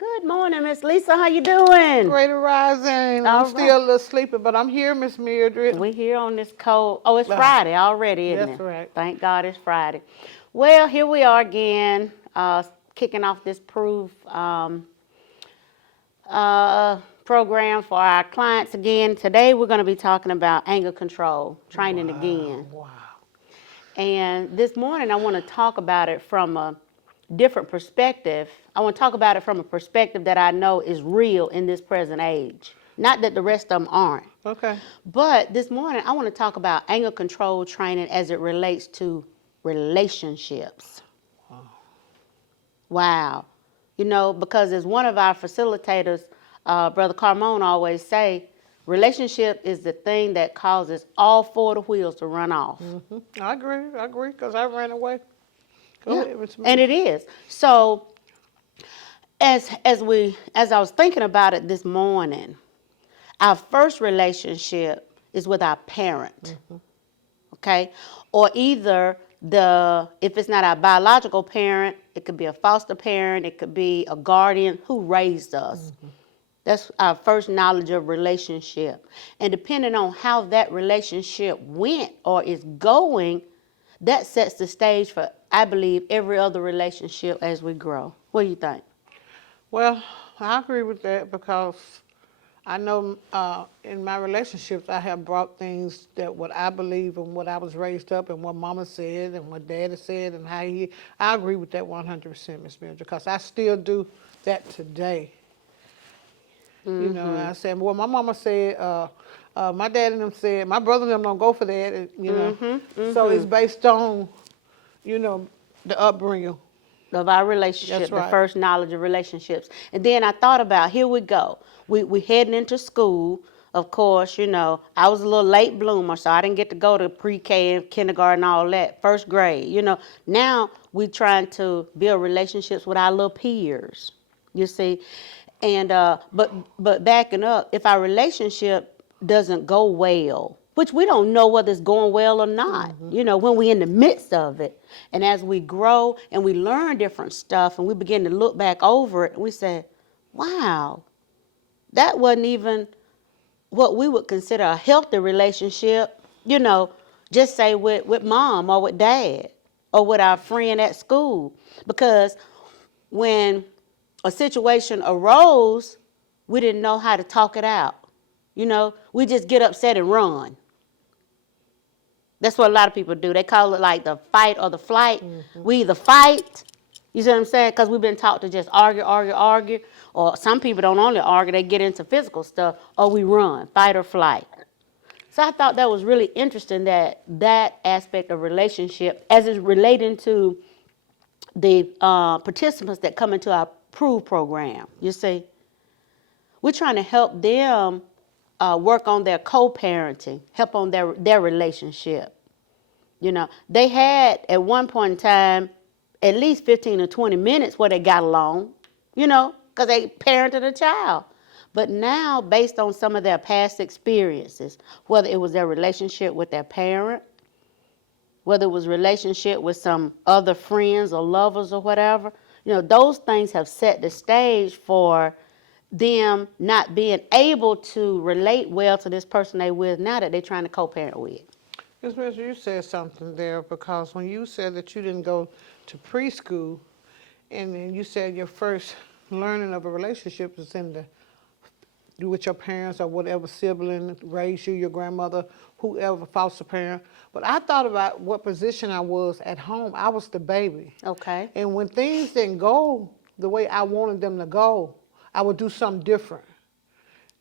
Good morning, Miss Lisa. How you doing? Great rising. I'm still a little sleepy, but I'm here, Miss Mildred. We here on this cold. Oh, it's Ah, Friday already, isn't it? That's right. Thank God it's Friday. Well, here we are again, kicking off this proof program for our clients again. Today we're going to be talking about anger control training again. Wow. And this morning I want to talk about it from a different perspective. I want to talk about it from a perspective that I know is real in this present age. Not that the rest of them aren't. Okay. But this morning I want to talk about anger control training as it relates to relationships. Wow. You know, because as one of our facilitators, Brother Carmone always say, relationship is the thing that causes all four of the wheels to run off. Mm-hmm. I agree, because I ran away. Go ahead, Miss And it is. So as I was thinking about it this morning, our first relationship is with our parent. Okay? Or either if it's not our biological parent, it could be a foster parent, it could be a guardian who raised us. That's our first knowledge of relationship. And depending on how that relationship went or is going, that sets the stage for, I believe, every other relationship as we grow. What do you think? Well, I agree with that because I know in my relationships I have brought things that what I believe and what I was raised up and what Mama said and what Daddy said and I agree with that 100%, Miss Mildred, because I still do that today. You know, I said, well, my mama said, my dad and them said, my brother and them don't go for that, you know. So it's based on, you know, the upbringing. Of our relationship, That's right. The first knowledge of relationships. And then I thought about, here we go. We heading into school. Of course, you know, I was a little late bloomer, so I didn't get to go to pre-K and kindergarten and all that. First grade, you know. Now we trying to build relationships with our little peers, you see. And but backing up, if our relationship doesn't go well, which we don't know whether it's going well or not, you know, when we're in the midst of it. And as we grow and we learn different stuff and we begin to look back over it, we say, wow, that wasn't even what we would consider a healthy relationship, you know, just say with mom or with dad or with our friend at school. Because when a situation arose, we didn't know how to talk it out. You know, we just get upset and run. That's what a lot of people do. They call it like the fight or the flight. We either fight, you see what I'm saying? Because we've been taught to just argue. Or some people don't only argue, they get into physical stuff, or we run, fight or flight. So I thought that was really interesting, that aspect of relationship as it's relating to the participants that come into our PROVE program, you see. We're trying to help them work on their co-parenting, help on their relationship. You know, they had at one point in time at least 15 or 20 minutes where they got along, you know, because they parented a child. But now, based on some of their past experiences, whether it was their relationship with their parent, whether it was relationship with some other friends or lovers or whatever, you know, those things have set the stage for them not being able to relate well to this person they with now that they're trying to co-parent with. Ms. Mildred, you said something there because when you said that you didn't go to preschool and then you said your first learning of a relationship is with your parents or whatever sibling raised you, your grandmother, whoever, foster parent. But I thought about what position I was at home. I was the baby. Okay. And when things didn't go the way I wanted them to go, I would do something different.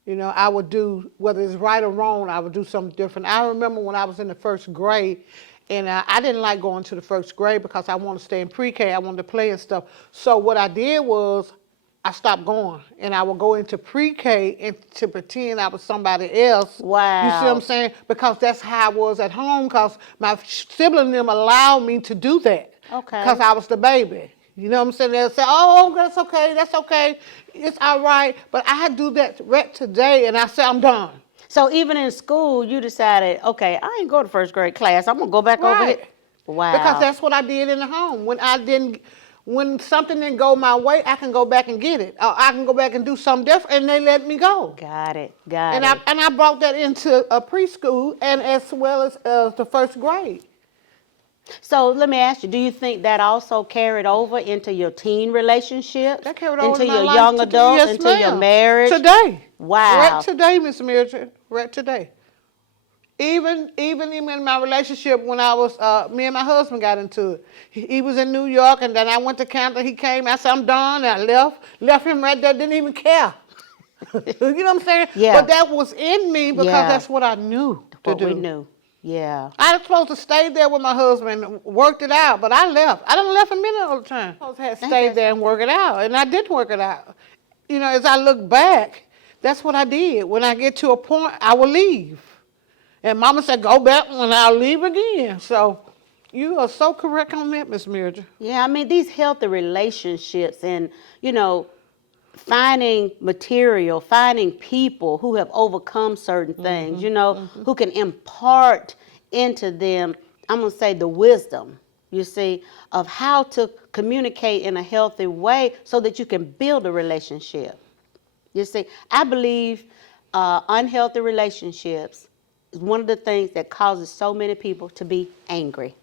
You know, I would do, whether it's right or wrong, I would do something different. I remember when I was in the first grade, and I didn't like going to the first grade because I wanted to stay in pre-K. I wanted to play and stuff. So what I did was I stopped going, and I would go into pre-K and to pretend I was somebody else. Wow. You see what I'm saying? Because that's how I was at home, because my sibling and them allowed me to do that. Okay. Because I was the baby. You know what I'm saying? They'll say, oh, that's okay, it's all right. But I do that right today, and I say, I'm done. So even in school, you decided, okay, I ain't go to first grade class. I'm going to go back over here. Wow. Because that's what I did in the home. When when something didn't go my way, I can go back and get it. Or I can go back and do something different, and they let me go. Got it. And I brought that into a preschool and as well as the first grade. So let me ask you, do you think that also carried over into your teen relationships? That carried over into my your life young today. adult, Yes, into your ma'am. marriage? Today. Wow. Right today, Miss Mildred. Right today. Even in my relationship when I was, me and my husband got into it. He was in New York, and then I went to Canada. He came. I said, I'm done. And I left him right there. Didn't even care. You know what I'm saying? Yeah. But that was in me because Yeah. that's what I knew to do. What we knew. Yeah. I was supposed to stay there with my husband and worked it out, but I left. I done left him in all the time. I had to stay there and work it out, and I did work it out. You know, as I look back, that's what I did. When I get to a point, I will leave. And Mama said, go back when I'll leave again. So you are so correct on that, Miss Mildred. Yeah, I mean, these healthy relationships and, you know, finding material, finding people who have overcome certain things, you know, who can impart into them, I'm going to say the wisdom, you see, of how to communicate in a healthy way so that you can build a relationship. You see, I believe unhealthy relationships is one of the things that causes so many people to be angry.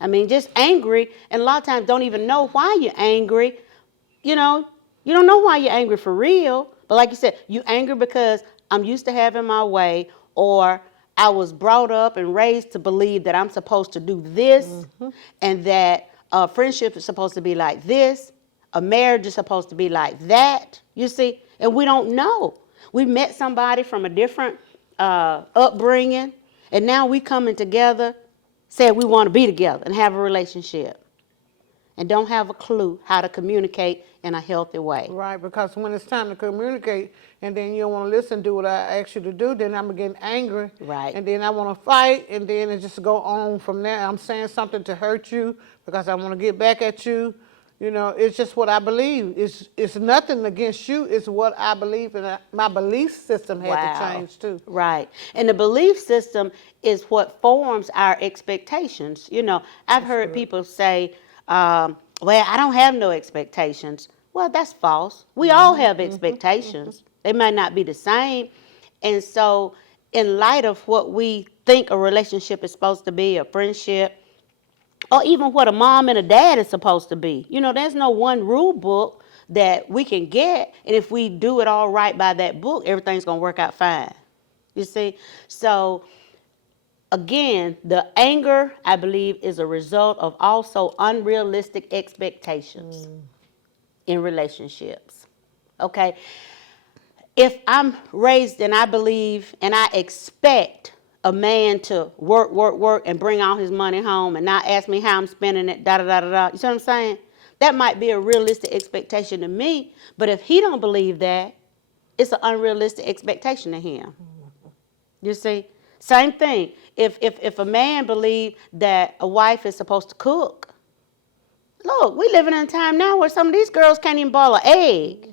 I mean, just angry, and a lot of times don't even know why you're angry. You know, you don't know why you're angry for real. But like you said, you're angry because I'm used to having my way, or I was brought up and raised to believe that I'm supposed to do this, and that a friendship is supposed to be like this, a marriage is supposed to be like that, you see, and we don't know. We met somebody from a different upbringing, and now we coming together, said we want to be together and have a relationship, and don't have a clue how to communicate in a healthy way. Right, because when it's time to communicate and then you don't want to listen, do what I ask you to do, then I'm getting angry. Right. And then I want to fight, and then it just go on from there. I'm saying something to hurt you because I want to get back at you. You know, it's just what I believe. It's nothing against you. It's what I believe, and my belief system had to change too. Right. And the belief system is what forms our expectations. You know, I've heard people say, well, I don't have no expectations. Well, that's false. We all have expectations. They might not be the same. And so in light of what we think a relationship is supposed to be, a friendship, or even what a mom and a dad is supposed to be. You know, there's no one rule book that we can get, and if we do it all right by that book, everything's going to work out fine. You see? So, again, the anger, I believe, is a result of also unrealistic expectations in relationships. Okay? If I'm raised and I believe and I expect a man to work, and bring all his money home and not ask me how I'm spending it, da-da-da-da-da. You see what I'm saying? That might be a realistic expectation to me, but if he don't believe that, it's an unrealistic expectation to him. You see? Same thing. If a man believes that a wife is supposed to cook, look, we living in a time now where some of these girls can't even boil an egg.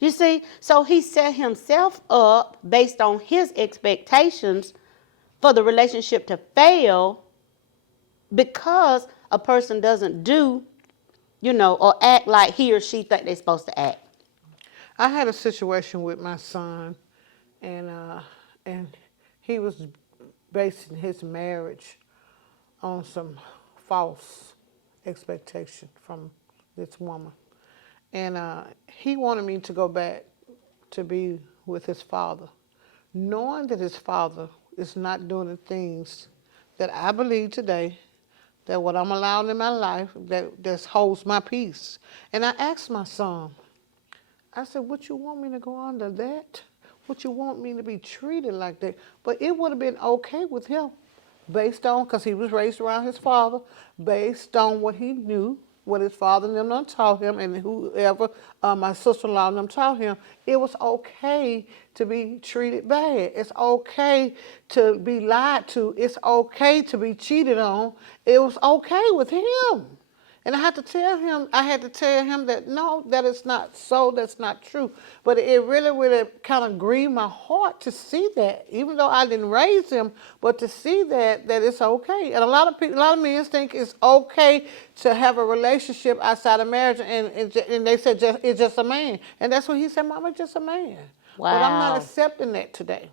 You see? So he set himself up based on his expectations for the relationship to fail because a person doesn't do, you know, or act like he or she think they're supposed to act. I had a situation with my son, and he was basing his marriage on some false expectation from this woman. And he wanted me to go back to be with his father, knowing that his father is not doing the things that I believe today, that what I'm allowing in my life, that holds my peace. And I asked my son, I said, would you want me to go under that? Would you want me to be treated like that? But it would have been okay with him based on, because he was raised around his father, based on what he knew, what his father and them done taught him, and whoever, my sister-in-law and them taught him. It was okay to be treated bad. It's okay to be lied to. It's okay to be cheated on. It was okay with him. And I had to tell him that no, that is not so, that's not true. But it really kind of grieved my heart to see that, even though I didn't raise him, but to see that it's okay. And a lot of people, a lot of men think it's okay to have a relationship outside of marriage, and they said it's just a man. And that's what he said, Mama, just a man. But I'm not Wow. accepting that today.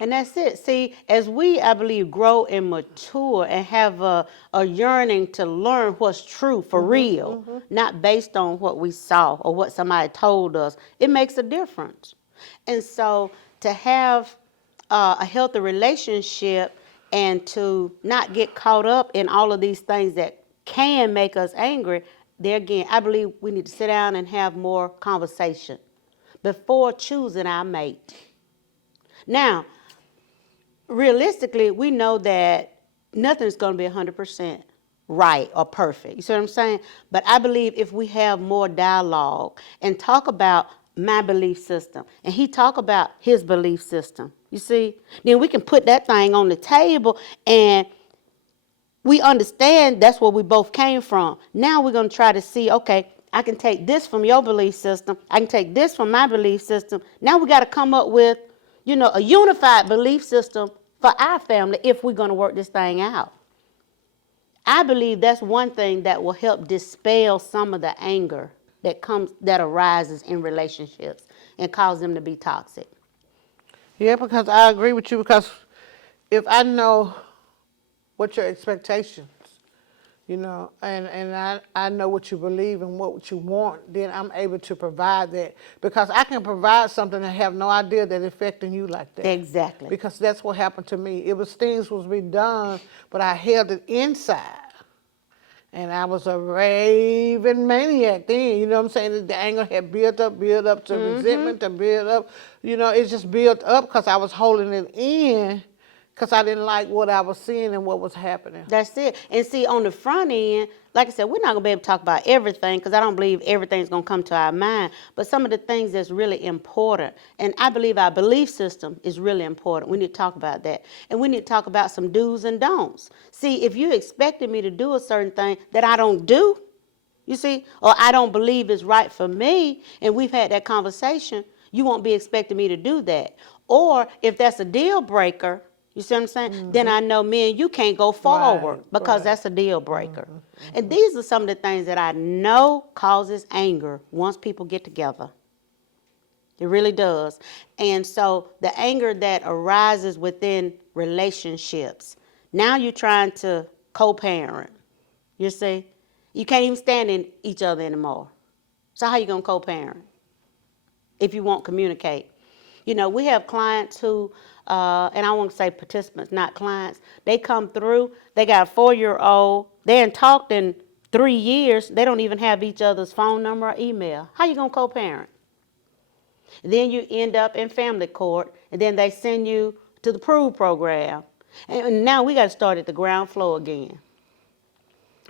And that's it. See, as we, I believe, grow and mature and have a yearning to learn what's true for real, not based on what we saw or what somebody told us, it makes a difference. And so to have a healthy relationship and to not get caught up in all of these things that can make us angry, there again, I believe we need to sit down and have more conversation before choosing our mate. Now, realistically, we know that nothing's going to be 100% right or perfect. You see what I'm saying? But I believe if we have more dialogue and talk about my belief system and he talk about his belief system, you see, then we can put that thing on the table and we understand that's where we both came from. Now we're going to try to see, okay, I can take this from your belief system. I can take this from my belief system. Now we got to come up with, a unified belief system for our family if we're going to work this thing out. I believe that's one thing that will help dispel some of the anger that arises in relationships and cause them to be toxic. Yeah, because I agree with you, because if I know what your expectations, and I know what you believe and what you want, then I'm able to provide that. Because I can provide something and have no idea that it's affecting you like that. Exactly. Because that's what happened to me. It was things was being done, but I held it inside. And I was a raving maniac then, you know what I'm saying? The anger had built up to resentment, to build up. It just built up because I was holding it in because I didn't like what I was seeing and what was happening. That's it. And see, on the front end, like I said, we're not going to be able to talk about everything because I don't believe everything's going to come to our mind. But some of the things that's really important, and I believe our belief system is really important. We need to talk about that. And we need to talk about some do's and don'ts. See, if you expected me to do a certain thing that I don't do, you see, or I don't believe is right for me, and we've had that conversation, you won't be expecting me to do that. Or if that's a deal breaker, you see what I'm saying? Then I know me and you can't go forward because that's a deal breaker. And these are some of the things that I know causes anger once people get together. It really does. And so the anger that arises within relationships, now you're trying to co-parent, you see? You can't even stand in each other anymore. So how you going to co-parent if you won't communicate? We have clients who, and I won't say participants, not clients, they come through, they got a 4-year-old, they ain't talked in 3 years, they don't even have each other's phone number or email. How you going to co-parent? Then you end up in family court, and then they send you to the PROVE program. And now we got to start at the ground floor again.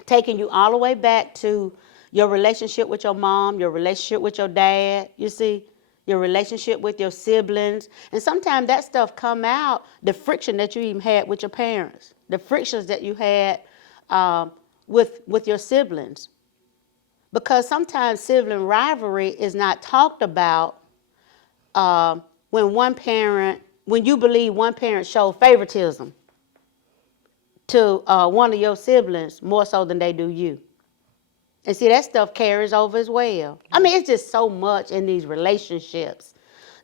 Taking you all the way back to your relationship with your mom, your relationship with your dad, you see, your relationship with your siblings. And sometimes that stuff come out, the friction that you even had with your parents, the frictions that you had with your siblings. Because sometimes sibling rivalry is not talked about when you believe one parent showed favoritism to one of your siblings more so than they do you. And see, that stuff carries over as well. I mean, it's just so much in these relationships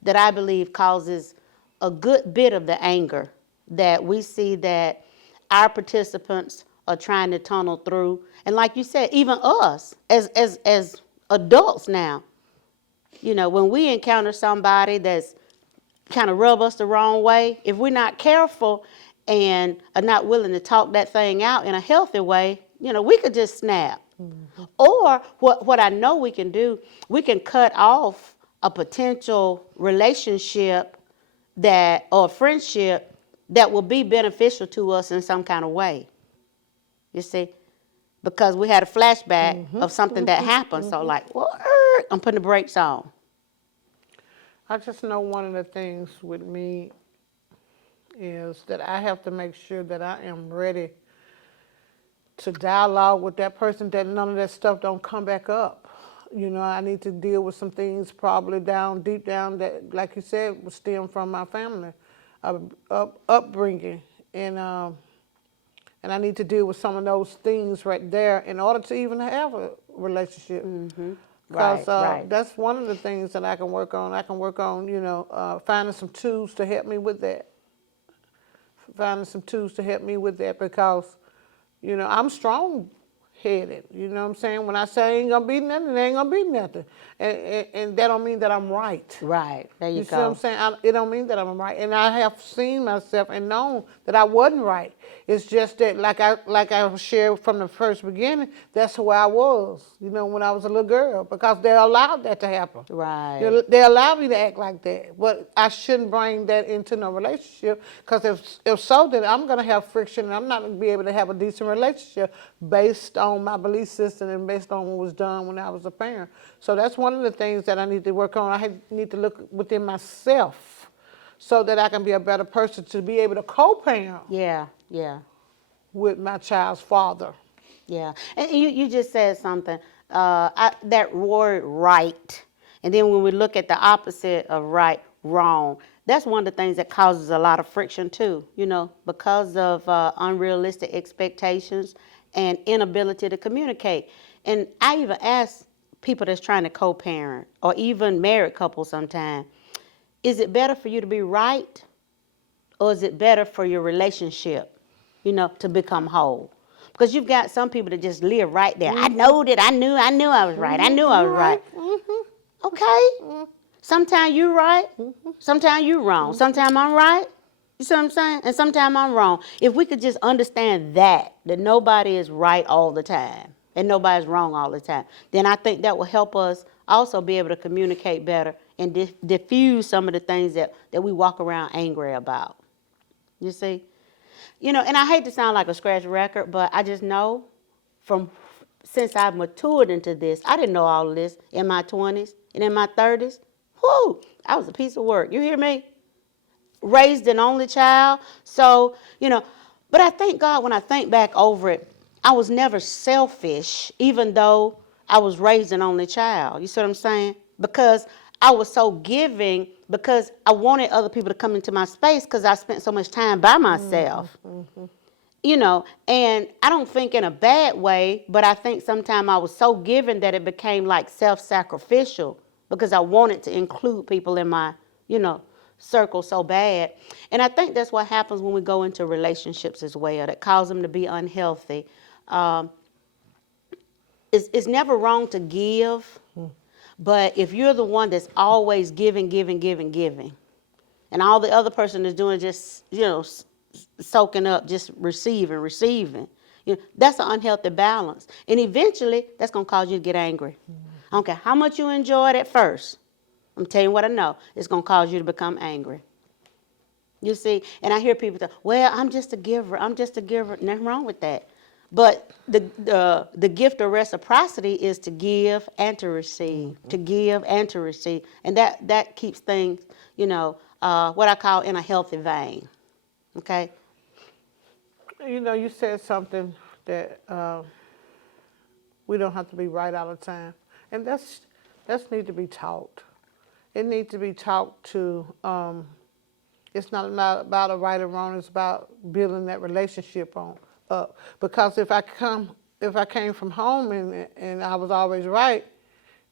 that I believe causes a good bit of the anger that we see that our participants are trying to tunnel through. And like you said, even us as adults now, when we encounter somebody that's kind of rub us the wrong way, if we're not careful and are not willing to talk that thing out in a healthy way, we could just snap. Or what I know we can do, we can cut off a potential relationship or friendship that will be beneficial to us in some kind of way. You see? Because we had a flashback of something that happened. So like, well, I'm putting the brakes on. I just know one of the things with me is that I have to make sure that I am ready to dialogue with that person, that none of that stuff don't come back up. I need to deal with some things probably deep down that, like you said, would stem from my family, upbringing, and I need to deal with some of those things right there in order to even have a relationship. Because Right. that's one of the things that I can work on. I can work on, finding some tools to help me with that. Because, I'm strong-headed. You know what I'm saying? When I say ain't gonna be nothing, it ain't gonna be nothing. And that don't mean that I'm right. Right. There you You see what I'm go. saying? It don't mean that I'm right. And I have seen myself and known that I wasn't right. It's just that, like I shared from the first beginning, that's who I was, when I was a little girl, because they allowed that to happen. Right. They allowed me to act like that. But I shouldn't bring that into no relationship, because if so, then I'm going to have friction, and I'm not going to be able to have a decent relationship based on my belief system and based on what was done when I was a parent. So that's one of the things that I need to work on. Need to look within myself so that I can be a better person to be able to co-parent Yeah. with my child's father. Yeah. And you just said something. That word right. And then when we look at the opposite of right, wrong, that's one of the things that causes a lot of friction too, because of unrealistic expectations and inability to communicate. And I even ask people that's trying to co-parent or even married couples sometimes, is it better for you to be right, or is it better for your relationship, to become whole? Because you've got some people that just live right there. I know that I knew I was right. I knew I was right. Okay. Sometimes you're right. Sometimes you're wrong. Sometimes I'm right. You see what I'm saying? And sometimes I'm wrong. If we could just understand that nobody is right all the time and nobody's wrong all the time, then I think that will help us also be able to communicate better and diffuse some of the things that we walk around angry about. You see? And I hate to sound like a scratch record, but I just know since I've matured into this, I didn't know all of this in my 20s and in my 30s. Whoo, I was a piece of work. You hear me? Raised an only child. So, but I thank God when I think back over it, I was never selfish, even though I was raised an only child. You see what I'm saying? Because I was so giving, because I wanted other people to come into my space because I spent so much time by myself. And I don't think in a bad way, but I think sometimes I was so giving that it became like self-sacrificial because I wanted to include people in my, circle so bad. And I think that's what happens when we go into relationships as well, that cause them to be unhealthy. It's never wrong to give, but if you're the one that's always giving, and all the other person is doing just, soaking up, just receiving, that's an unhealthy balance. And eventually, that's going to cause you to get angry. I don't care how much you enjoy it at first. I'm telling you what I know. It's going to cause you to become angry. You see? And I hear people say, well, I'm just a giver. Nothing wrong with that. But the gift of reciprocity is to give and to receive, to give and to receive. And that keeps things, what I call in a healthy vein. Okay? You said something that we don't have to be right all the time. And that's need to be taught. It needs to be taught to, it's not about a right or wrong, it's about building that relationship up. Because if I came from home and I was always right,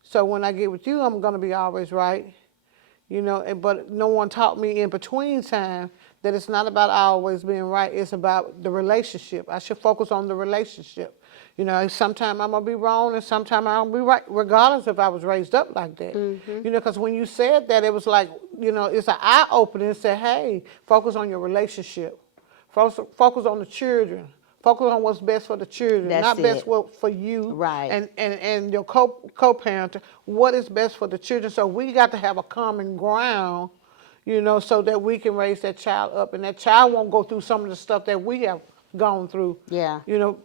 so when I get with you, I'm gonna be always right. But no one taught me in between time that it's not about always being right, it's about the relationship. I should focus on the relationship. Sometimes I'm going to be wrong and sometimes I'll be right, regardless if I was raised up like that. Because when you said that, it was like, it's an eye-opener. It said, hey, focus on your relationship. Focus on the children. Focus on what's best for the children, That's not best it. for you Right. and your co-parent. What is best for the children? So we got to have a common ground, so that we can raise that child up, and that child won't go through some of the stuff that we have gone through. Yeah.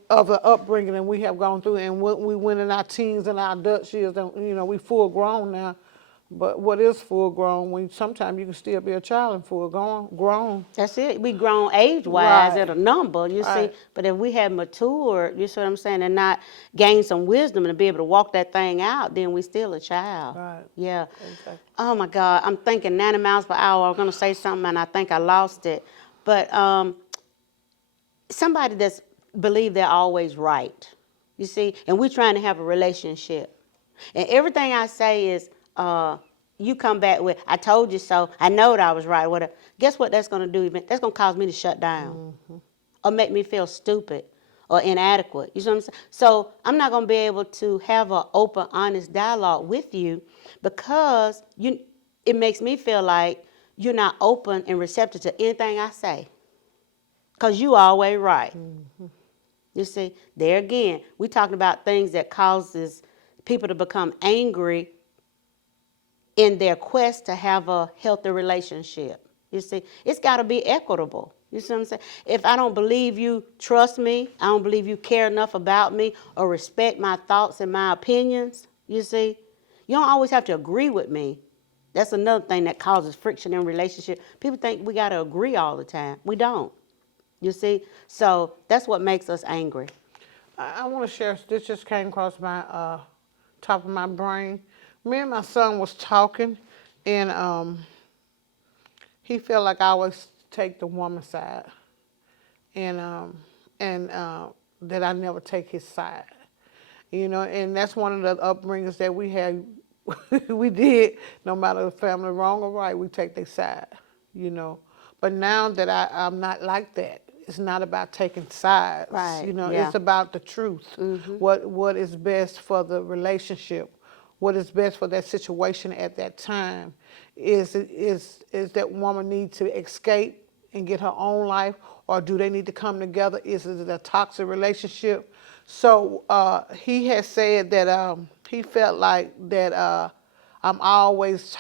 Of the upbringing that we have gone through, and when we went in our teens and our adult years, and we full grown now. But what is full grown when sometimes you can still be a child and full grown. That's it. We grown age-wise Right. at a number, you see. Right. But if we have matured, you see what I'm saying, and not gain some wisdom and be able to walk that thing out, then we still a child. Right. Yeah. Exactly. Oh my God, I'm thinking 90 miles per hour. I was gonna say something and I think I lost it. But somebody that's believe they're always right, you see, and we're trying to have a relationship. And everything I say is, you come back with, I told you so, I know that I was right, whatever. Guess what that's going to do? That's going to cause me to shut down or make me feel stupid or inadequate. You see what I'm saying? So I'm not going to be able to have an open, honest dialogue with you because it makes me feel like you're not open and receptive to anything I say because you always right. You see, there again, we talking about things that causes people to become angry in their quest to have a healthy relationship. You see, it's got to be equitable. You see what I'm saying? If I don't believe you trust me, I don't believe you care enough about me or respect my thoughts and my opinions, you see, you don't always have to agree with me. That's another thing that causes friction in relationship. People think we got to agree all the time. We don't. You see? So that's what makes us angry. I want to share. This just came across my top of my brain. Me and my son was talking, and he felt like I always take the woman's side, and that I never take his side. You know, and that's one of the upbringings that we had. We did, no matter the family wrong or right, we take their side. You know, but now that I'm not like that. It's not about taking sides. Right, You know, yeah. it's about the truth. What is best for the relationship, what is best for that situation at that time. Is that woman need to escape and get her own life, or do they need to come together? Is it a toxic relationship? So he has said that he felt like that I'm always,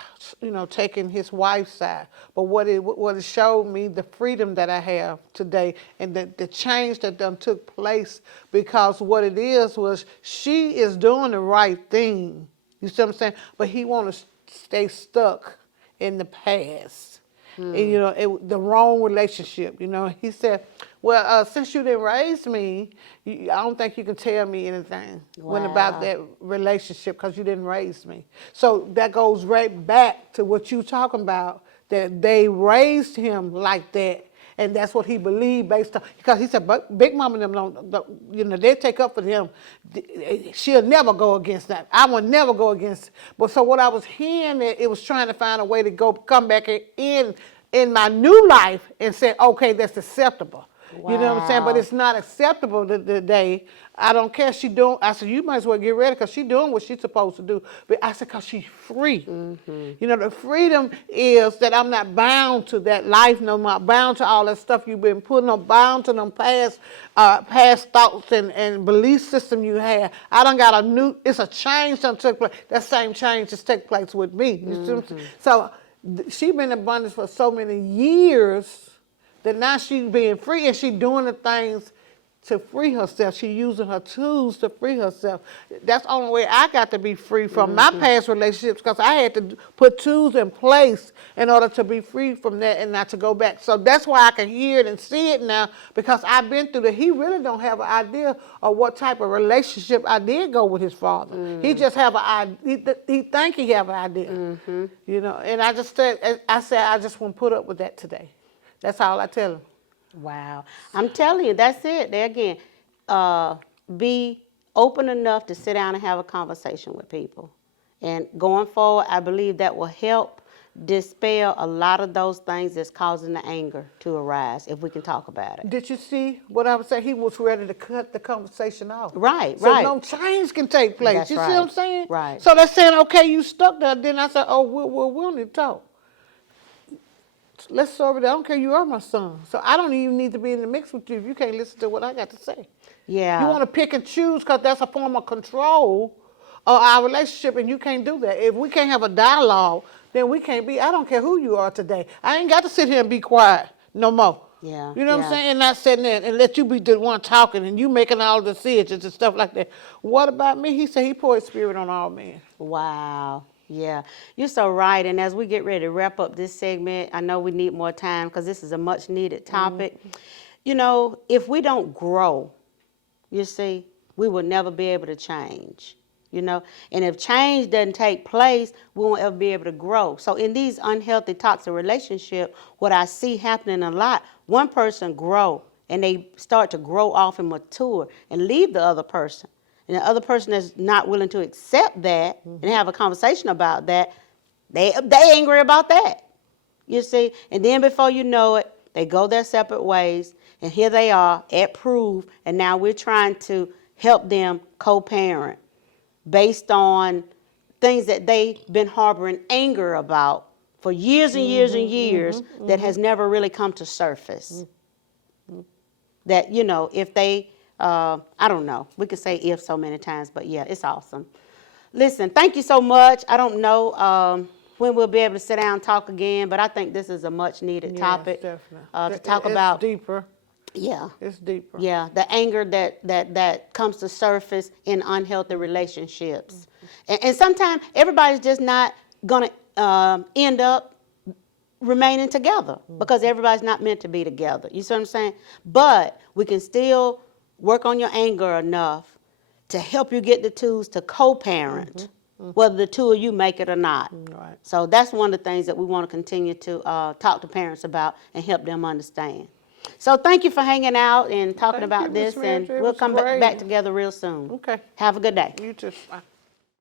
taking his wife's side. But what it showed me, the freedom that I have today, and the change that done took place, because what it is was she is doing the right thing. You see what I'm saying? But he want to stay stuck in the past. And, the wrong relationship. He said, well, since you didn't raise me, I don't think you can tell me anything when about Wow. that relationship, because you didn't raise me. So that goes right back to what you talking about, that they raised him like that. And that's what he believed based on, because he said, but Big Mama and them don't, they take up for him. She'll never go against that. I will never go against. But so what I was hearing, it was trying to find a way to come back in my new life and say, okay, that's acceptable. You know what I'm saying? But Wow. it's not acceptable today. I don't care. I said, you might as well get ready, because she's doing what she's supposed to do. But I said, because she's free. The freedom is that I'm not bound to that life no more, bound to all that stuff you've been putting on, bound to them past thoughts and belief system you had. I done got it's a change that took place. That same change just took place with me. You see what I'm saying? So she been in abundance for so many years, that now she's being free, and she doing the things to free herself. She using her tools to free herself. That's the only way I got to be free from my past relationships, because I had to put tools in place in order to be free from that and not to go back. So that's why I can hear it and see it now, because I've been through that. He really don't have an idea of what type of relationship I did go with his father. He just have an idea. He think he have an idea. And I said, I just won't put up with that today. That's all I tell him. Wow. I'm telling you, that's it. There again, be open enough to sit down and have a conversation with people. And going forward, I believe that will help dispel a lot of those things that's causing the anger to arise, if we can talk about it. Did you see what I was saying? He was ready to cut the conversation off. Right, so right. no change can take place. That's you see right. what I'm saying? Right. So they're saying, okay, you stuck there. Then I said, oh, we'll need to talk. Let's solve it. I don't care. You are my son. So I don't even need to be in the mix with you if you can't listen to what I got to say. Yeah. You want to pick and choose, because that's a form of control of our relationship, and you can't do that. If we can't have a dialogue, then we can't be. I don't care who you are today. I ain't got to sit here and be quiet no more. Yeah. You know what I'm saying? And not sitting there and let you be the one talking and you making all the decisions and stuff like that. What about me? He said he poured his spirit on all men. Wow. Yeah, you're so right. And as we get ready to wrap up this segment, I know we need more time because this is a much needed topic. You know, if we don't grow, you see, we will never be able to change. You know, and if change doesn't take place, we won't ever be able to grow. So in these unhealthy, toxic relationships, what I see happening a lot, one person grow and they start to grow off and mature and leave the other person. And the other person that's not willing to accept that and have a conversation about that, they angry about that. You see, and then before you know it, they go their separate ways, and here they are at proof, and now we're trying to help them co-parent based on things that they've been harboring anger about for years and years and years that has never really come to surface. That, you know, if they, I don't know, we could say if so many times, but yeah, it's awesome. Listen, thank you so much. I don't know when we'll be able to sit down and talk again, but I think this is a much needed topic definitely. to talk about. It's deeper. Yeah. It's deeper. Yeah, the anger that comes to surface in unhealthy relationships. And sometimes everybody's just not going to end up remaining together because everybody's not meant to be together. You see what I'm saying? But we can still work on your anger enough to help you get the tools to co-parent, whether the two of you make it or not. Right. So that's one of the things that we want to continue to talk to parents about and help them understand. So thank you for hanging out and talking Thank about you, this, Miss and Marjorie. It we'll was come great. back together real soon. Okay. Have a good day. You too. Bye.